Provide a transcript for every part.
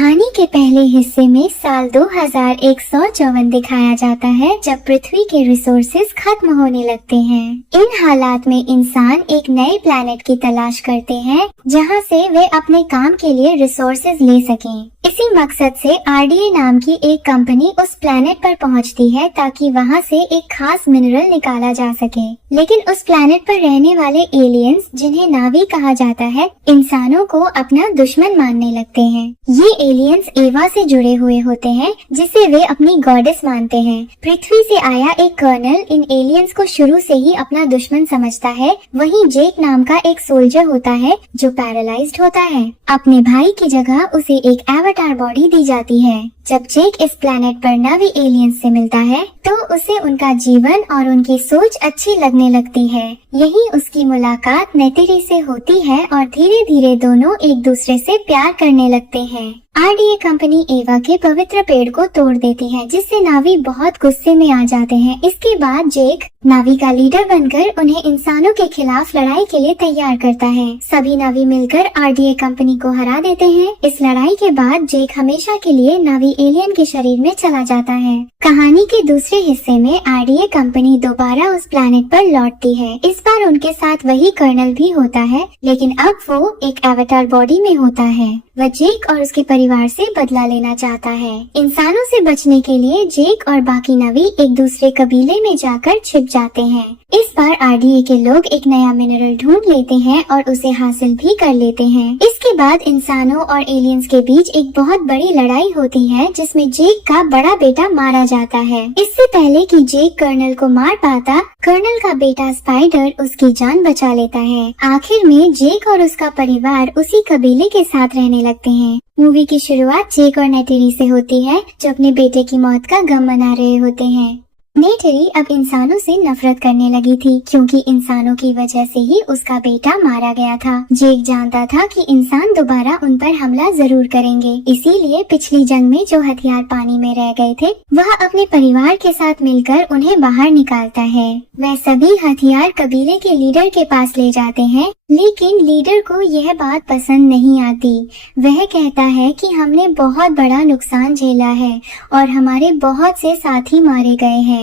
कहानी के पहले हिस्से में साल 2154 दिखाया जाता है, जब पृथ्वी के रिसोर्सेज खत्म होने लगते हैं। इन हालात में इंसान एक नए प्लैनेट की तलाश करते हैं जहां से वे अपने काम के लिए रिसोर्सेज ले सकें। इसी मकसद से आरडीए नाम की एक कंपनी उस प्लैनेट पर पहुंचती है ताकि वहां से एक खास मिनरल निकाला जा सके। लेकिन उस प्लैनेट पर रहने वाले एलियंस, जिन्हें नावी कहा जाता है, इंसानों को अपना दुश्मन मानने लगते हैं। ये एलियंस एवा से जुड़े हुए होते हैं, जिसे वे अपनी गॉडेस मानते हैं। पृथ्वी से आया एक कर्नल इन एलियंस को शुरू से ही अपना दुश्मन समझता है। वहीं जेक नाम का एक सोल्जर होता है जो पैरालाइज्ड होता है। अपने भाई की जगह उसे एक एवाटार बॉडी दी जाती है। जब जेक इस प्लैनेट पर नावी एलियंस से मिलता है तो उसे उनका जीवन और उनकी सोच अच्छी लगने लगती है। यही उसकी मुलाकात नेतेरी से होती है और धीरे धीरे दोनों एक दूसरे से प्यार करने लगते हैं। आरडीए कंपनी एवा के पवित्र पेड़ को तोड़ देती है, जिससे नावी बहुत गुस्से में आ जाते हैं। इसके बाद जेक नावी का लीडर बनकर उन्हें इंसानों के खिलाफ लड़ाई के लिए तैयार करता है। सभी नावी मिलकर आरडीए कंपनी को हरा देते हैं। इस लड़ाई के बाद जेक हमेशा के लिए नावी एलियन के शरीर में चला जाता है। कहानी के दूसरे हिस्से में आरडीए कंपनी दोबारा उस प्लैनेट पर लौटती है। इस बार उनके साथ वही कर्नल भी होता है, लेकिन अब वो एक एवाटार बॉडी में होता है। वह जेक और उसके परिवार से बदला लेना चाहता है। इंसानों से बचने के लिए जेक और बाकी नावी एक दूसरे कबीले में जाकर छिप जाते हैं। इस बार आरडीए के लोग एक नया मिनरल ढूंढ लेते हैं और उसे हासिल भी कर लेते हैं। इसके बाद इंसानों और एलियंस के बीच एक बहुत बड़ी लड़ाई होती है, जिसमें जेक का बड़ा बेटा मारा जाता है। इससे पहले कि जेक कर्नल को मार पाता, कर्नल का बेटा स्पाइडर उसकी जान बचा लेता है। आखिर में जेक और उसका परिवार उसी कबीले के साथ रहने लगते हैं। मूवी की शुरुआत जेक और नेटेरी से होती है, जो अपने बेटे की मौत का गम मना रहे होते हैं। नेटेरी अब इंसानों से नफरत करने लगी थी, क्योंकि इंसानों की वजह से ही उसका बेटा मारा गया था। जेक जानता था कि इंसान दोबारा उन पर हमला जरूर करेंगे, इसीलिए पिछली जंग में जो हथियार पानी में रह गए थे, वह अपने परिवार के साथ मिलकर उन्हें बाहर निकालता है। वह सभी हथियार कबीले के लीडर के पास ले जाते हैं, लेकिन लीडर को यह बात पसंद नहीं आती। वह कहता है कि हमने बहुत बड़ा नुकसान झेला है और हमारे बहुत से साथी मारे गए हैं।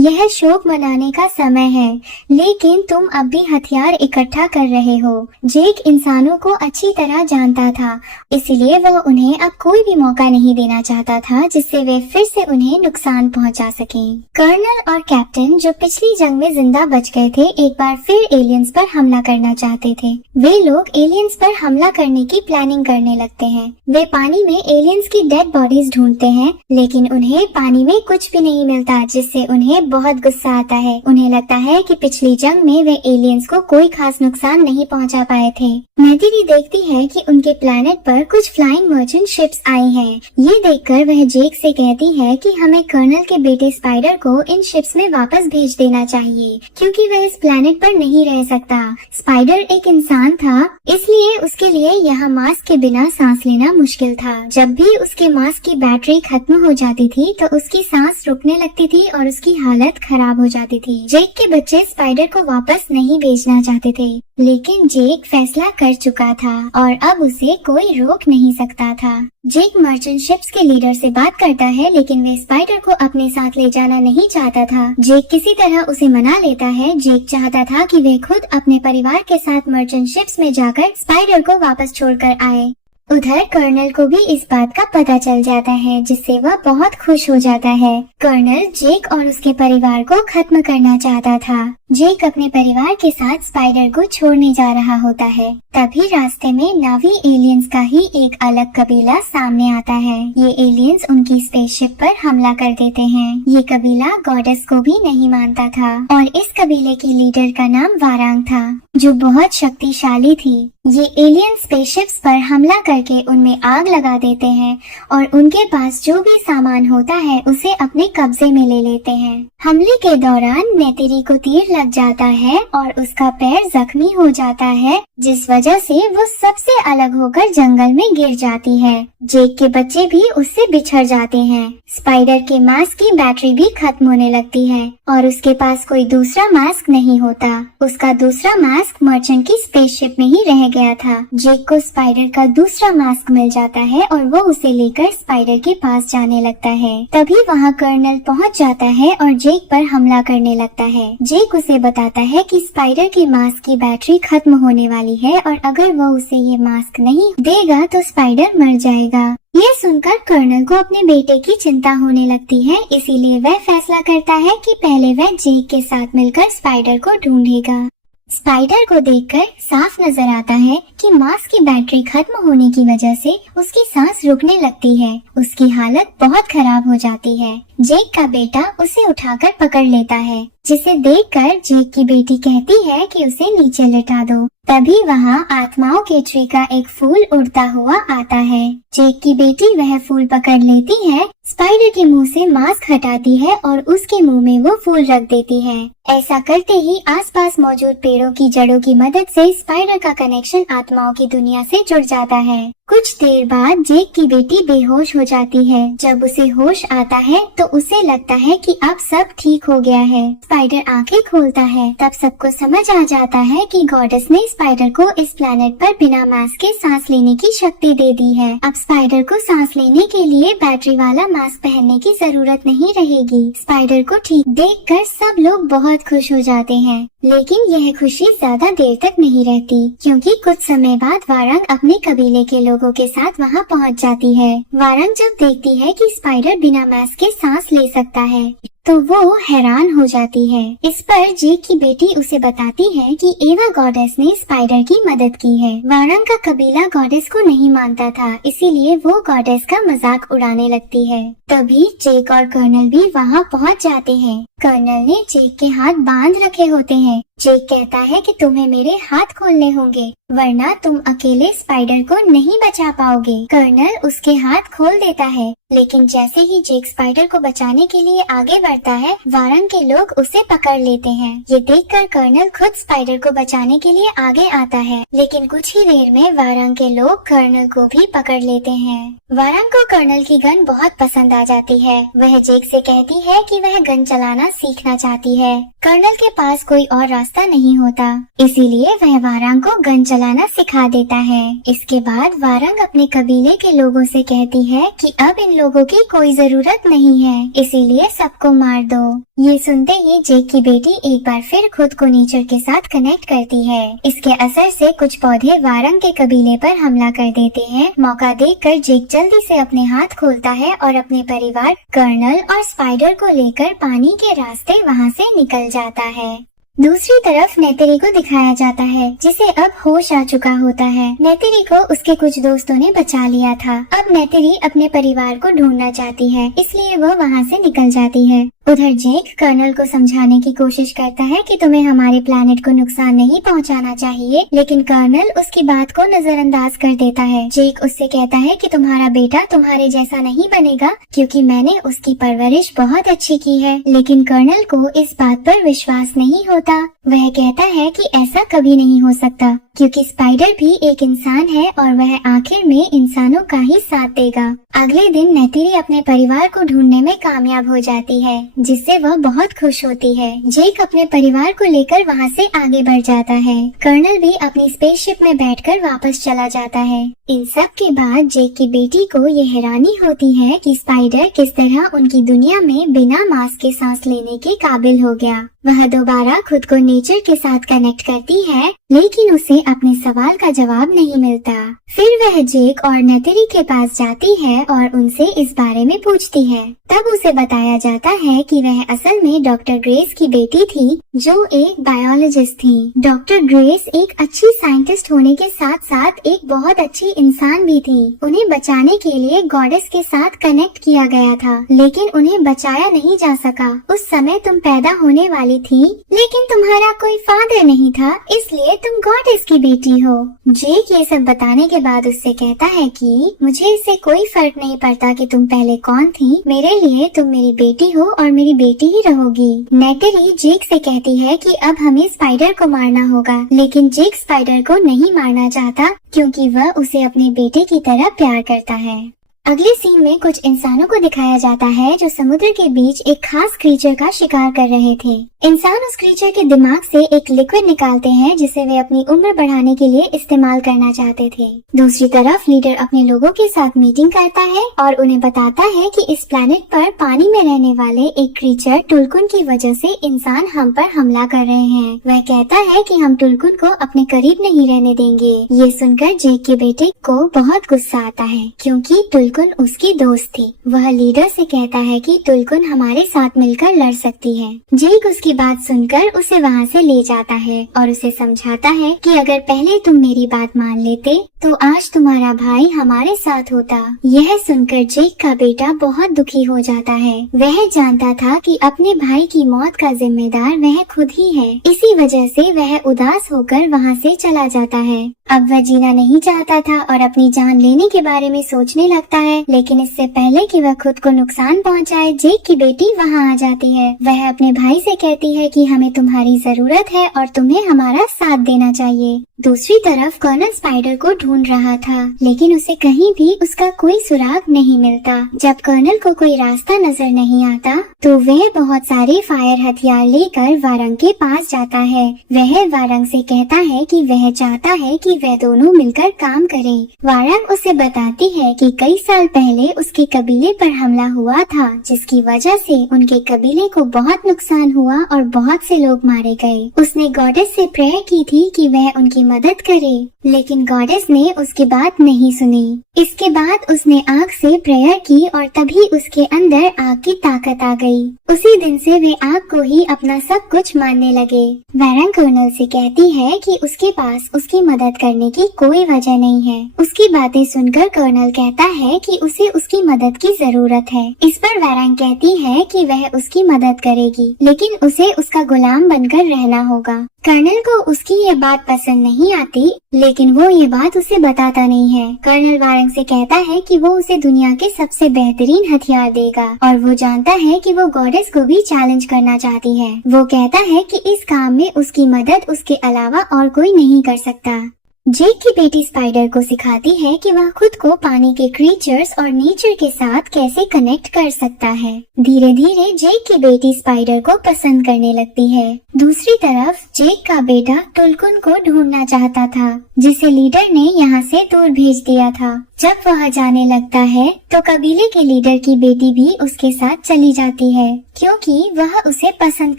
यह शोक मनाने का समय है, लेकिन तुम अब भी हथियार इकट्ठा कर रहे हो। जेक इंसानों को अच्छी तरह जानता था, इसलिए वह उन्हें अब कोई भी मौका नहीं देना चाहता था जिससे वे फिर से उन्हें नुकसान पहुंचा सकें। कर्नल और कैप्टन, जो पिछली जंग में जिंदा बच गए थे, एक बार फिर एलियंस पर हमला करना चाहते थे। वे लोग एलियंस पर हमला करने की प्लानिंग करने लगते हैं। वे पानी में एलियंस की डेड बॉडीज ढूंढते हैं, लेकिन उन्हें पानी में कुछ भी नहीं मिलता, जिससे उन्हें बहुत गुस्सा आता है। उन्हें लगता है कि पिछली जंग में वे एलियंस को कोई खास नुकसान नहीं पहुंचा पाए थे। नेटेरी देखती है कि उनके प्लैनेट पर कुछ फ्लाइंग मर्चेंट शिप्स आई हैं। ये देखकर वह जेक से कहती है कि हमें कर्नल के बेटे स्पाइडर को इन शिप्स में वापस भेज देना चाहिए, क्योंकि वह इस प्लैनेट पर नहीं रह सकता। स्पाइडर एक इंसान था, इसलिए उसके लिए यहाँ मास्क के बिना सांस लेना मुश्किल था। जब भी उसके मास्क की बैटरी खत्म हो जाती थी तो उसकी सांस रुकने लगती थी और उसकी हालत खराब हो जाती थी। जेक के बच्चे स्पाइडर को वापस नहीं भेजना चाहते थे, लेकिन जेक फैसला कर चुका था और अब उसे कोई रोक नहीं सकता था। जेक मर्चेंट शिप्स के लीडर से बात करता है, लेकिन वे स्पाइडर को अपने साथ ले जाना नहीं चाहता था। जेक किसी तरह उसे मना लेता है। जेक चाहता था कि वे खुद अपने परिवार के साथ मर्चेंट शिप्स में जाकर स्पाइडर को वापस छोड़कर आए। उधर कर्नल को भी इस बात का पता चल जाता है, जिससे वह बहुत खुश हो जाता है। कर्नल जेक और उसके परिवार को खत्म करना चाहता था। जेक अपने परिवार के साथ स्पाइडर को छोड़ने जा रहा होता है। तभी रास्ते में नावी एलियंस का ही एक अलग कबीला सामने आता है। ये एलियंस उनकी स्पेसशिप पर हमला कर देते हैं। ये कबीला गॉडेस को भी नहीं मानता था और इस कबीले की लीडर का नाम वारांग था, जो बहुत शक्तिशाली थी। ये एलियन स्पेसशिप्स पर हमला करके उनमें आग लगा देते हैं और उनके पास जो भी सामान होता है उसे अपने कब्जे में ले लेते हैं। हमले के दौरान नेतेरी को तीर लग जाता है और उसका पैर जख्मी हो जाता है, जिस वजह से वो सबसे अलग होकर जंगल में गिर जाती है। जेक के बच्चे भी उससे बिछड़ जाते हैं। स्पाइडर के मास्क की बैटरी भी खत्म होने लगती है और उसके पास कोई दूसरा मास्क नहीं होता। उसका दूसरा मास्क मर्चेंट की स्पेसशिप में ही रह गया था। जेक को स्पाइडर का दूसरा मास्क मिल जाता है और वो उसे लेकर स्पाइडर के पास जाने लगता है। तभी वहाँ कर्नल पहुँच जाता है और जेक पर हमला करने लगता है। जेक उसे बताता है कि स्पाइडर के मास्क की बैटरी खत्म होने वाली है और अगर वो उसे ये मास्क नहीं देगा तो स्पाइडर मर जाएगा। ये सुनकर कर्नल को अपने बेटे की चिंता होने लगती है, इसीलिए वह फैसला करता है कि पहले वह जेक के साथ मिलकर स्पाइडर को ढूंढेगा। स्पाइडर को देखकर साफ नजर आता है कि मास्क की बैटरी खत्म होने की वजह से उसकी सांस रुकने लगती है। उसकी हालत बहुत खराब हो जाती है। जेक का बेटा उसे उठाकर पकड़ लेता है, जिसे देखकर जेक की बेटी कहती है कि उसे नीचे लिटा दो। तभी वहाँ आत्माओं के ट्री का एक फूल उड़ता हुआ आता है। जेक की बेटी वह फूल पकड़ लेती है, स्पाइडर के मुंह से मास्क हटाती है और उसके मुंह में वो फूल रख देती है। ऐसा करते ही आसपास मौजूद पेड़ों की जड़ों की मदद से स्पाइडर का कनेक्शन आत्माओं की दुनिया से जुड़ जाता है। कुछ देर बाद जेक की बेटी बेहोश हो जाती है। जब उसे होश आता है तो उसे लगता है कि अब सब ठीक हो गया है। स्पाइडर आंखें खोलता है, तब सबको समझ आ जाता है कि गॉडेस ने स्पाइडर को इस प्लैनेट पर बिना मास्क के सांस लेने की शक्ति दे दी है। अब स्पाइडर को सांस लेने के लिए बैटरी वाला मास्क पहनने की जरूरत नहीं रहेगी। स्पाइडर को ठीक देखकर सब लोग बहुत खुश हो जाते हैं, लेकिन यह खुशी ज्यादा देर तक नहीं रहती, क्योंकि कुछ समय बाद वारंग अपने कबीले के लोगों के साथ वहां पहुंच जाती है। वारंग जब देखती है कि स्पाइडर बिना मास्क के सांस ले सकता है तो वो हैरान हो जाती है। इस पर जेक की बेटी उसे बताती है कि एवा गॉडेस ने स्पाइडर की मदद की है। वारंग का कबीला गॉडेस को नहीं मानता था, इसीलिए वो गॉडेस का मजाक उड़ाने लगती है। तभी जेक और कर्नल भी वहाँ पहुँच जाते हैं। कर्नल ने जेक के हाथ बांध रखे होते हैं। जेक कहता है कि तुम्हें मेरे हाथ खोलने होंगे, वरना तुम अकेले स्पाइडर को नहीं बचा पाओगे। कर्नल उसके हाथ खोल देता है, लेकिन जैसे ही जेक स्पाइडर को बचाने के लिए आगे बढ़ता है, वारंग के लोग उसे पकड़ लेते हैं। ये देखकर कर्नल खुद स्पाइडर को बचाने के लिए आगे आता है, लेकिन कुछ ही देर में वारंग के लोग कर्नल को भी पकड़ लेते हैं। वारंग को कर्नल की गन बहुत पसंद आ जाती है। वह जेक से कहती है कि वह गन चलाना सीखना चाहती है। कर्नल के पास कोई और रास्ता नहीं होता, इसीलिए वह वारंग को गन चलाना सिखा देता है। इसके बाद वारंग अपने कबीले के लोगों से कहती है कि अब इन लोगों की कोई जरूरत नहीं है, इसीलिए सबको मार दो। ये सुनते ही जेक की बेटी एक बार फिर खुद को नेचर के साथ कनेक्ट करती है। इसके असर से कुछ पौधे वारंग के कबीले पर हमला कर देते हैं। मौका देखकर जेक जल्दी से अपने हाथ खोलता है और अपने परिवार कर्नल और स्पाइडर को लेकर पानी के रास्ते वहाँ से निकल जाता है। दूसरी तरफ नेतेरी को दिखाया जाता है, जिसे अब होश आ चुका होता है। नेतेरी को उसके कुछ दोस्तों ने बचा लिया था। अब नेतेरी अपने परिवार को ढूंढना चाहती है, इसलिए वो वहाँ से निकल जाती है। उधर जेक कर्नल को समझाने की कोशिश करता है कि तुम्हें हमारे प्लैनेट को नुकसान नहीं पहुंचाना चाहिए, लेकिन कर्नल उसकी बात को नजरअंदाज कर देता है। जेक उससे कहता है कि तुम्हारा बेटा तुम्हारे जैसा नहीं बनेगा, क्योंकि मैंने उसकी परवरिश बहुत अच्छी की है। लेकिन कर्नल को इस बात पर विश्वास नहीं होता। वह कहता है कि ऐसा कभी नहीं हो सकता, क्योंकि स्पाइडर भी एक इंसान है और वह आखिर में इंसानों का ही साथ देगा। अगले दिन नेतेरी अपने परिवार को ढूंढने में कामयाब हो जाती है, जिससे वह बहुत खुश होती है। जेक अपने परिवार को लेकर वहाँ से आगे बढ़ जाता है। कर्नल भी अपनी स्पेसशिप में बैठकर वापस चला जाता है। इन सब के बाद जेक की बेटी को ये हैरानी होती है कि स्पाइडर किस तरह उनकी दुनिया में बिना मास्क के सांस लेने के काबिल हो गया। वह दोबारा खुद को नेचर के साथ कनेक्ट करती है, लेकिन उसे अपने सवाल का जवाब नहीं मिलता। फिर वह जेक और नेतेरी के पास जाती है और उनसे इस बारे में पूछती है। तब उसे बताया जाता है कि वह असल में डॉक्टर ग्रेस की बेटी थी, जो एक बायोलॉजिस्ट थी। डॉक्टर ग्रेस एक अच्छी साइंटिस्ट होने के साथ साथ एक बहुत अच्छी इंसान भी थी। उन्हें बचाने के लिए गॉडेस के साथ कनेक्ट किया गया था, लेकिन उन्हें बचाया नहीं जा सका। उस समय तुम पैदा होने वाले वाली थी, लेकिन तुम्हारा कोई फादर नहीं था, इसलिए तुम गॉडेस की बेटी हो। जेक ये सब बताने के बाद उससे कहता है कि मुझे इससे कोई फर्क नहीं पड़ता कि तुम पहले कौन थी, मेरे लिए तुम मेरी बेटी हो और मेरी बेटी ही रहोगी। नेटली जेक से कहती है कि अब हमें स्पाइडर को मारना होगा, लेकिन जेक स्पाइडर को नहीं मारना चाहता क्योंकि वह उसे अपने बेटे की तरह प्यार करता है। अगले सीन में कुछ इंसानों को दिखाया जाता है जो समुद्र के बीच एक खास क्रीचर का शिकार कर रहे थे। इंसान उस क्रीचर के दिमाग से एक लिक्विड निकालते हैं जिसे वे अपनी उम्र बढ़ाने के लिए इस्तेमाल करना चाहते थे। दूसरी तरफ लीडर अपने लोगों के साथ मीटिंग करता है और उन्हें बताता है कि इस प्लेनेट पर पानी में रहने वाले एक क्रीचर टुलकुन की वजह से इंसान हम पर हमला कर रहे हैं। वह कहता है कि हम टुलकुन को अपने करीब नहीं रहने देंगे। ये सुनकर जेक के बेटे को बहुत गुस्सा आता है क्योंकि टुलकुन उसकी दोस्त थी। वह लीडर से कहता है कि टुलकुन हमारे साथ मिलकर लड़ सकती है। जेक उसकी बात सुनकर उसे वहाँ से ले जाता है और उसे समझाता है कि अगर पहले तुम मेरी बात मान लेते तो आज तुम्हारा भाई हमारे साथ होता। यह सुनकर जेक का बेटा बहुत दुखी हो जाता है। वह जानता था कि अपने भाई की मौत का जिम्मेदार वह खुद ही है, इसी वजह से वह उदास होकर वहाँ से चला जाता है। अब वह जीना नहीं चाहता था और अपनी जान लेने के बारे में सोचने लगता है, लेकिन इससे पहले कि वह खुद को नुकसान पहुंचाए, जेक की बेटी वहां आ जाती है। वह अपने भाई से कहती है कि हमें तुम्हारी जरूरत है और तुम्हें हमारा साथ देना चाहिए। दूसरी तरफ कर्नल स्पाइडर को ढूंढ रहा था, लेकिन उसे कहीं भी उसका कोई सुराग नहीं मिलता। जब कर्नल को कोई रास्ता नजर नहीं आता तो वह बहुत सारे फायर हथियार लेकर वारंग के पास जाता है। वह वारंग से कहता है कि वह चाहता है कि वह दोनों मिलकर काम करें। वारंग उसे बताती है कि कई साल पहले उसके कबीले पर हमला हुआ था, जिसकी वजह से उनके कबीले को बहुत नुकसान हुआ और बहुत से लोग मारे गए। उसने गॉडेस से प्रेयर की थी कि वह उनकी मदद करे, लेकिन गॉडेस ने उसकी बात नहीं सुनी। इसके बाद उसने आग से प्रेयर की और तभी उसके अंदर आग की ताकत आ गई। उसी दिन से वे आग को ही अपना सब कुछ मानने लगे। वारंग कर्नल से कहती है कि उसके पास उसकी मदद करने की कोई वजह नहीं है। उसकी बातें सुनकर कर्नल कहता है कि उसे उसकी मदद की जरूरत है। इस पर वारंग कहती है कि वह उसकी मदद करेगी, लेकिन उसे उसका गुलाम बनकर रहना होगा। कर्नल को उसकी ये बात पसंद नहीं आती, लेकिन वो ये बात उसे बताता नहीं है। कर्नल वारंग से कहता है कि वो उसे दुनिया के सबसे बेहतरीन हथियार देगा और वो जानता है कि वो गॉडेस को भी चैलेंज करना चाहती है। वो कहता है कि इस काम में उसकी मदद उसके अलावा और कोई नहीं कर सकता। जेक की बेटी स्पाइडर को सिखाती है कि वह खुद को पानी के क्रीचर्स और नेचर के साथ कैसे कनेक्ट कर सकता है। धीरे धीरे जेक की बेटी स्पाइडर को पसंद करने लगती है। दूसरी तरफ जेक का बेटा टुलकुन को ढूंढना चाहता था, जिसे लीडर ने यहाँ से दूर भेज दिया था। जब वह जाने लगता है तो कबीले के लीडर की बेटी भी उसके साथ चली जाती है, क्योंकि वह उसे पसंद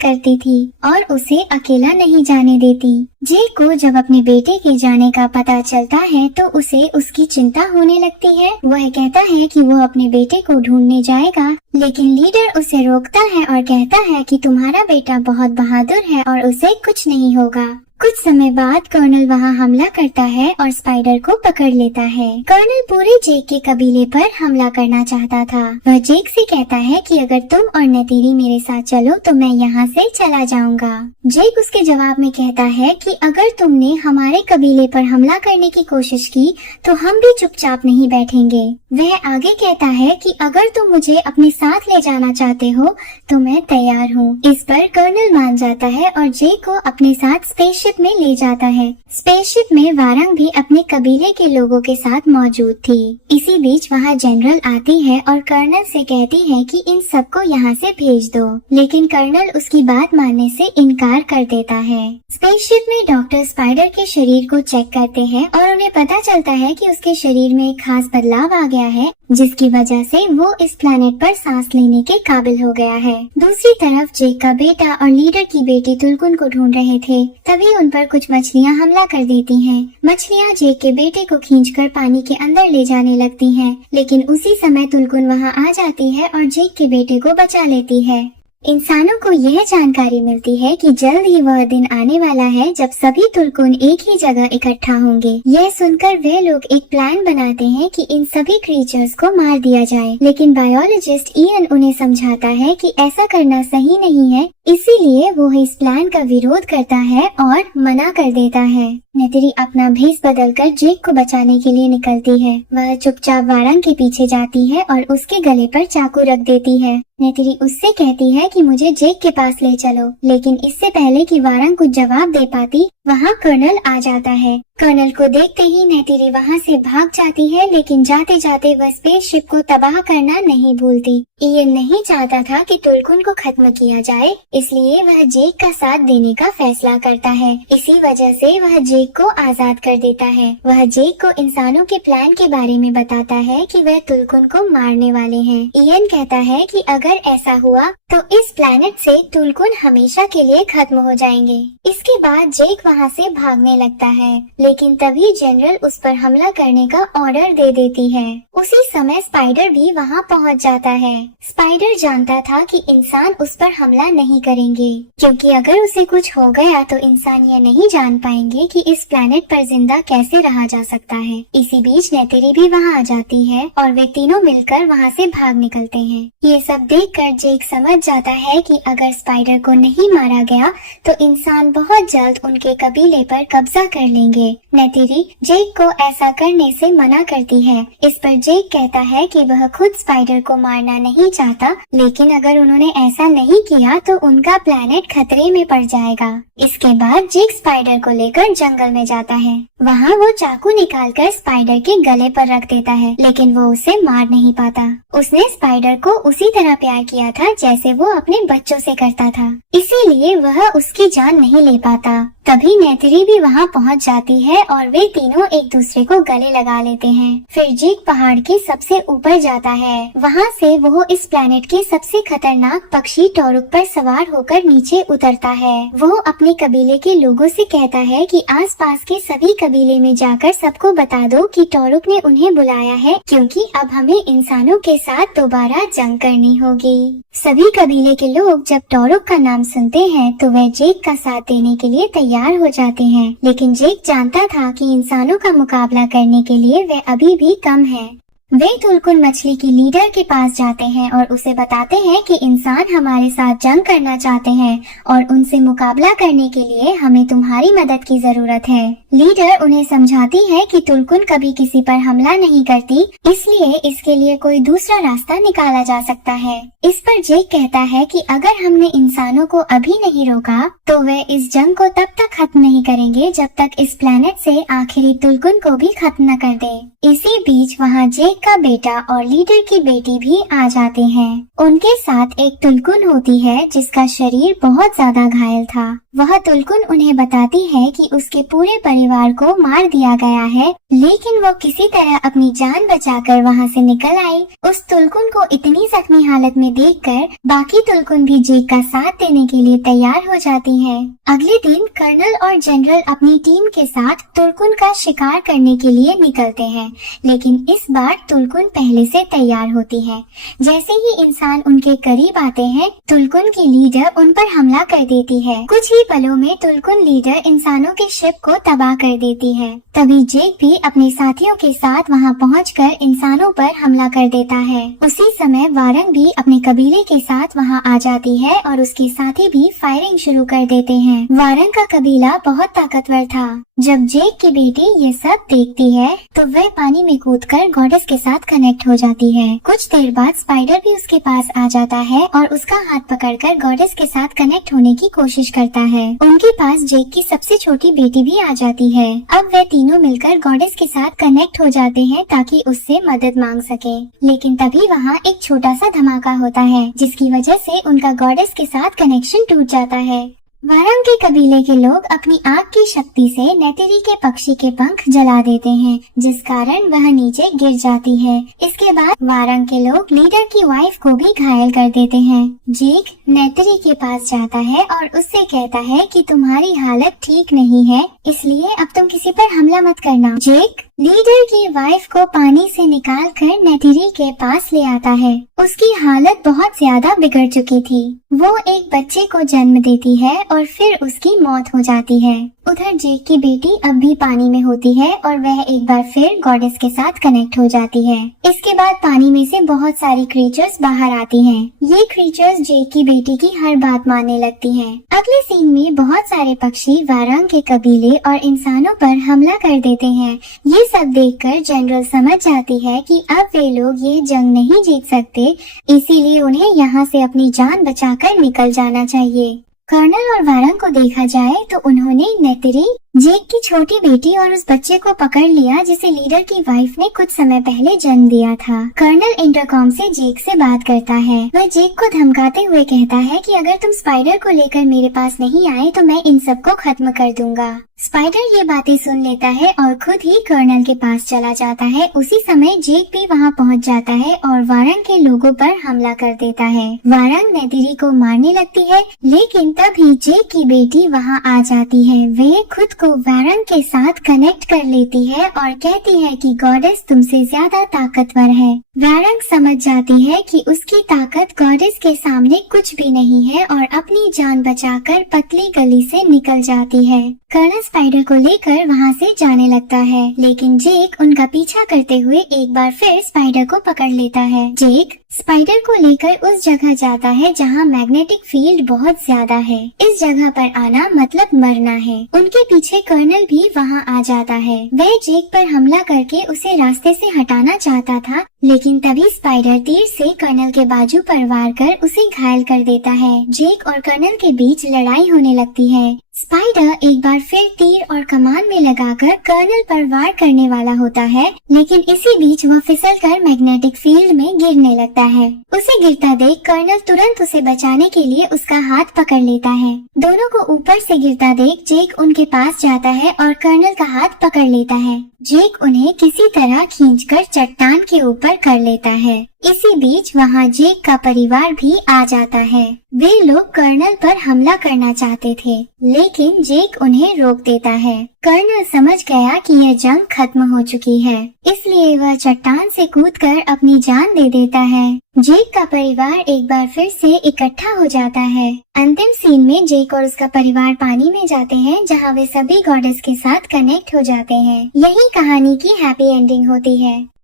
करती थी और उसे अकेला नहीं जाने देती। जेक को जब अपने बेटे के जाने का पता चलता है तो उसे उसकी चिंता होने लगती है। वह कहता है कि वो अपने बेटे को ढूंढने जाएगा, लेकिन लीडर उसे रोकता है और कहता है कि तुम्हारा बेटा बहुत बहादुर है और उसे कुछ नहीं होगा। कुछ समय बाद कर्नल वहां हमला करता है और स्पाइडर को पकड़ लेता है। कर्नल पूरे जेक के कबीले पर हमला करना चाहता था। वह जेक से कहता है कि अगर तुम और नतीरी मेरे साथ चलो तो मैं यहाँ से चला जाऊंगा। जेक उसके जवाब में कहता है कि अगर तुमने हमारे कबीले पर हमला करने की कोशिश की तो हम भी चुपचाप नहीं बैठेंगे। वह आगे कहता है कि अगर तुम मुझे अपने साथ ले जाना चाहते हो तो मैं तैयार हूँ। इस पर कर्नल मान जाता है और जेक को अपने साथ स्पेसशिप में ले जाता है। स्पेसशिप में वारंग भी अपने कबीले के लोगों के साथ मौजूद थी। इसी बीच वहाँ जनरल आती है और कर्नल से कहती है कि इन सबको यहाँ से भेज दो, लेकिन कर्नल उसकी बात मानने से इनकार कर देता है। स्पेसशिप में डॉक्टर स्पाइडर के शरीर को चेक करते हैं और उन्हें पता चलता है कि उसके शरीर में एक खास बदलाव आ गया है, जिसकी वजह से वो इस प्लेनेट पर सांस लेने के काबिल हो गया है। दूसरी तरफ जेक का बेटा और लीडर की बेटी तुलकुन को ढूंढ रहे थे, तभी उन पर कुछ मछलियां हमला कर देती हैं। मछलियां जेक के बेटे को खींचकर पानी के अंदर ले जाने लगती हैं, लेकिन उसी समय तुलकुन वहां आ जाती है और जेक के बेटे को बचा लेती है। इंसानों को यह जानकारी मिलती है कि जल्द ही वह दिन आने वाला है जब सभी तुलकुन एक ही जगह इकट्ठा होंगे। यह सुनकर वे लोग एक प्लान बनाते हैं कि इन सभी क्रीचर्स को मार दिया जाए, लेकिन बायोलॉजिस्ट इयन उन्हें समझाता है कि ऐसा करना सही नहीं है इसीलिए वो इस प्लान का विरोध करता है और मना कर देता है। नेतरी अपना भेष बदलकर जेक को बचाने के लिए निकलती है। वह चुपचाप वारंग के पीछे जाती है और उसके गले पर चाकू रख देती है। नेतरी उससे कहती है कि मुझे जेक के पास ले चलो, लेकिन इससे पहले कि वारंग कुछ जवाब दे पाती, वहाँ कर्नल आ जाता है। कर्नल को देखते ही नेतरी वहाँ से भाग जाती है, लेकिन जाते जाते वह स्पेसशिप को तबाह करना नहीं भूलती। इयन नहीं चाहता था कि तुलकुन को खत्म किया जाए, इसलिए वह जेक का साथ देने का फैसला करता है। इसी वजह से वह जेक को आजाद कर देता है। वह जेक को इंसानों के प्लान के बारे में बताता है कि वह तुलकुन को मारने वाले हैं। इयन कहता है कि अगर ऐसा हुआ तो इस प्लैनेट से तुलकुन हमेशा के लिए खत्म हो जाएंगे। इसके बाद जेक वहाँ से भागने लगता है, लेकिन तभी जनरल उस पर हमला करने का ऑर्डर दे देती है। उसी समय स्पाइडर भी वहाँ पहुँच जाता है। स्पाइडर जानता था कि इंसान उस पर हमला नहीं करेंगे, क्योंकि अगर उसे कुछ हो गया तो इंसान ये नहीं जान पाएंगे कि इस प्लैनेट पर जिंदा कैसे रहा जा सकता है। इसी बीच नेतरी भी वहाँ आ जाती है और वे तीनों मिलकर वहाँ से भाग निकलते हैं। ये सब देखकर जेक समझ जाता है कि अगर स्पाइडर को नहीं मारा गया तो इंसान बहुत जल्द उनके कबीले पर कब्जा कर लेंगे। नेतरी जेक को ऐसा करने से मना करती है। इस पर जेक कहता है कि वह खुद स्पाइडर को मारना नहीं चाहता, लेकिन अगर उन्होंने ऐसा नहीं किया तो उनका प्लैनेट खतरे में पड़ जाएगा। इसके बाद जेक स्पाइडर को लेकर जंगल में जाता है। वहाँ वो चाकू निकालकर स्पाइडर के गले पर रख देता है, लेकिन वो उसे मार नहीं पाता। उसने स्पाइडर को उसी तरह प्यार किया था जैसे वो अपने बच्चों से करता था, इसीलिए वह उसकी जान नहीं ले पाता। तभी नेतरी भी वहाँ पहुँच जाती है और वे तीनों एक दूसरे को गले लगा लेते हैं। फिर जेक पहाड़ के सबसे ऊपर जाता है। वहाँ से वो इस प्लैनेट के सबसे खतरनाक पक्षी टोरुक पर सवार होकर नीचे उतरता है। वो अपने कबीले के लोगों से कहता है कि आसपास के सभी कबीले में जाकर सबको बता दो कि टोरुक ने उन्हें बुलाया है, क्योंकि अब हमें इंसानों के साथ दोबारा जंग करनी होगी। सभी कबीले के लोग जब टोरुक का नाम सुनते हैं तो वे जेक का साथ देने के लिए तैयार हो जाते हैं, लेकिन जेक जानता था कि इंसानों का मुकाबला करने के लिए वे अभी भी कम हैं। वे तुलकुन मछली की लीडर के पास जाते हैं और उसे बताते हैं कि इंसान हमारे साथ जंग करना चाहते हैं और उनसे मुकाबला करने के लिए हमें तुम्हारी मदद की जरूरत है। लीडर उन्हें समझाती है कि तुलकुन कभी किसी पर हमला नहीं करती, इसलिए इसके लिए कोई दूसरा रास्ता निकाला जा सकता है। इस पर जेक कहता है कि अगर हमने इंसानों को अभी नहीं रोका तो वे इस जंग को तब तक खत्म नहीं करेंगे जब तक इस प्लेनेट से आखिरी तुलकुन को भी खत्म न कर दे। इसी बीच वहाँ जेक का बेटा और लीडर की बेटी भी आ जाते हैं। उनके साथ एक तुलकुन होती है जिसका शरीर बहुत ज्यादा घायल था। वह तुलकुन उन्हें बताती है कि उसके पूरे परिवार को मार दिया गया है, लेकिन वो किसी तरह अपनी जान बचाकर वहाँ से निकल आई। उस तुलकुन को इतनी जख्मी हालत में देखकर बाकी तुलकुन भी जेक का साथ देने के लिए तैयार हो जाती हैं। अगले दिन कर्नल और जनरल अपनी टीम के साथ तुलकुन का शिकार करने के लिए निकलते हैं, लेकिन इस बार तुलकुन पहले से तैयार होती है। जैसे ही इंसान उनके करीब आते हैं, तुलकुन की लीडर उन पर हमला कर देती है। कुछ ही पलों में तुलकुन लीडर इंसानों के शिप को तबाह कर देती है। तभी जेक भी अपने साथियों के साथ वहां पहुंचकर इंसानों पर हमला कर देता है। उसी समय वारंग भी अपने कबीले के साथ वहां आ जाती है और उसके साथी भी फायरिंग शुरू कर देते हैं। वारंग का कबीला बहुत ताकतवर था। जब जेक की बेटी ये सब देखती है तो वह पानी में कूदकर गॉडेस के साथ कनेक्ट हो जाती है। कुछ देर बाद स्पाइडर भी उसके पास आ जाता है और उसका हाथ पकड़कर गॉडेस के साथ कनेक्ट होने की कोशिश करता है। उनके पास जेक की सबसे छोटी बेटी भी आ जाती है। अब वे तीनों मिलकर गॉडेस के साथ कनेक्ट हो जाते हैं ताकि उससे मदद मांग सके, लेकिन तभी वहाँ एक छोटा सा धमाका होता है जिसकी वजह से उनका गॉडेस के साथ कनेक्शन टूट जाता है। वारंग के कबीले के लोग अपनी आग की शक्ति से नेतरी के पक्षी के पंख जला देते हैं, जिस कारण वह नीचे गिर जाती है। इसके बाद वारंग के लोग लीडर की वाइफ को भी घायल कर देते हैं। जेक नेतरी के पास जाता है और उससे कहता है कि तुम्हारी हालत ठीक नहीं है, इसलिए अब तुम किसी पर हमला मत करना। जेक लीडर की वाइफ को पानी से निकालकर नेतरी के पास ले आता है। उसकी हालत बहुत ज्यादा बिगड़ चुकी थी। वो एक बच्चे को जन्म देती है और फिर उसकी मौत हो जाती है। उधर जेक की बेटी अब भी पानी में होती है और वह एक बार फिर गॉडेस के साथ कनेक्ट हो जाती है। इसके बाद पानी में से बहुत सारी क्रीचर्स बाहर आती हैं। ये क्रीचर्स जेक की बेटी की हर बात मानने लगती हैं। अगले सीन में बहुत सारे पक्षी वारंग के कबीले और इंसानों पर हमला कर देते हैं। ये सब देखकर जनरल समझ जाती है कि अब वे लोग ये जंग नहीं जीत सकते, इसीलिए उन्हें यहाँ से अपनी जान बचाकर निकल जाना चाहिए। कर्नल और वारंग को देखा जाए तो उन्होंने नेतरी, जेक की छोटी बेटी और उस बच्चे को पकड़ लिया जिसे लीडर की वाइफ ने कुछ समय पहले जन्म दिया था। कर्नल इंटरकॉम से जेक से बात करता है। वह जेक को धमकाते हुए कहता है कि अगर तुम स्पाइडर को लेकर मेरे पास नहीं आए तो मैं इन सबको खत्म कर दूंगा। स्पाइडर ये बातें सुन लेता है और खुद ही कर्नल के पास चला जाता है। उसी समय जेक भी वहाँ पहुँच जाता है और वारंग के लोगों पर हमला कर देता है। वारंग नेतिरी को मारने लगती है, लेकिन तभी जेक की बेटी वहाँ आ जाती है। वे खुद को वारंग के साथ कनेक्ट कर लेती है और कहती है कि गॉडेस तुमसे ज्यादा ताकतवर है। वारंग समझ जाती है कि उसकी ताकत गॉडेस के सामने कुछ भी नहीं है और अपनी जान बचाकर पतली गली से निकल जाती है। कर्नल स्पाइडर को लेकर वहाँ से जाने लगता है, लेकिन जेक उनका पीछा करते हुए एक बार फिर स्पाइडर को पकड़ लेता है। जेक स्पाइडर को लेकर उस जगह जाता है जहाँ मैग्नेटिक फील्ड बहुत ज्यादा है। इस जगह पर आना मतलब मरना है। उनके पीछे कर्नल भी वहाँ आ जाता है। वह जेक पर हमला करके उसे रास्ते से हटाना चाहता था, लेकिन तभी स्पाइडर तीर से कर्नल के बाजू पर वार कर उसे घायल कर देता है। जेक और कर्नल के बीच लड़ाई होने लगती है। स्पाइडर एक बार फिर तीर और कमान में लगाकर कर्नल पर वार करने वाला होता है, लेकिन इसी बीच वह फिसलकर मैग्नेटिक फील्ड में गिरने लगता है। उसे गिरता देख कर्नल तुरंत उसे बचाने के लिए उसका हाथ पकड़ लेता है। दोनों को ऊपर से गिरता देख जेक उनके पास जाता है और कर्नल का हाथ पकड़ लेता है। जेक उन्हें किसी तरह खींचकर चट्टान के ऊपर कर लेता है। इसी बीच वहाँ जेक का परिवार भी आ जाता है। वे लोग कर्नल पर हमला करना चाहते थे, लेकिन जेक उन्हें रोक देता है। कर्नल समझ गया कि यह जंग खत्म हो चुकी है, इसलिए वह चट्टान से कूदकर अपनी जान दे देता है। जेक का परिवार एक बार फिर से इकट्ठा हो जाता है। अंतिम सीन में जेक और उसका परिवार पानी में जाते हैं, जहाँ वे सभी गॉडेस के साथ कनेक्ट हो जाते हैं। यही कहानी की हैप्पी एंडिंग होती है।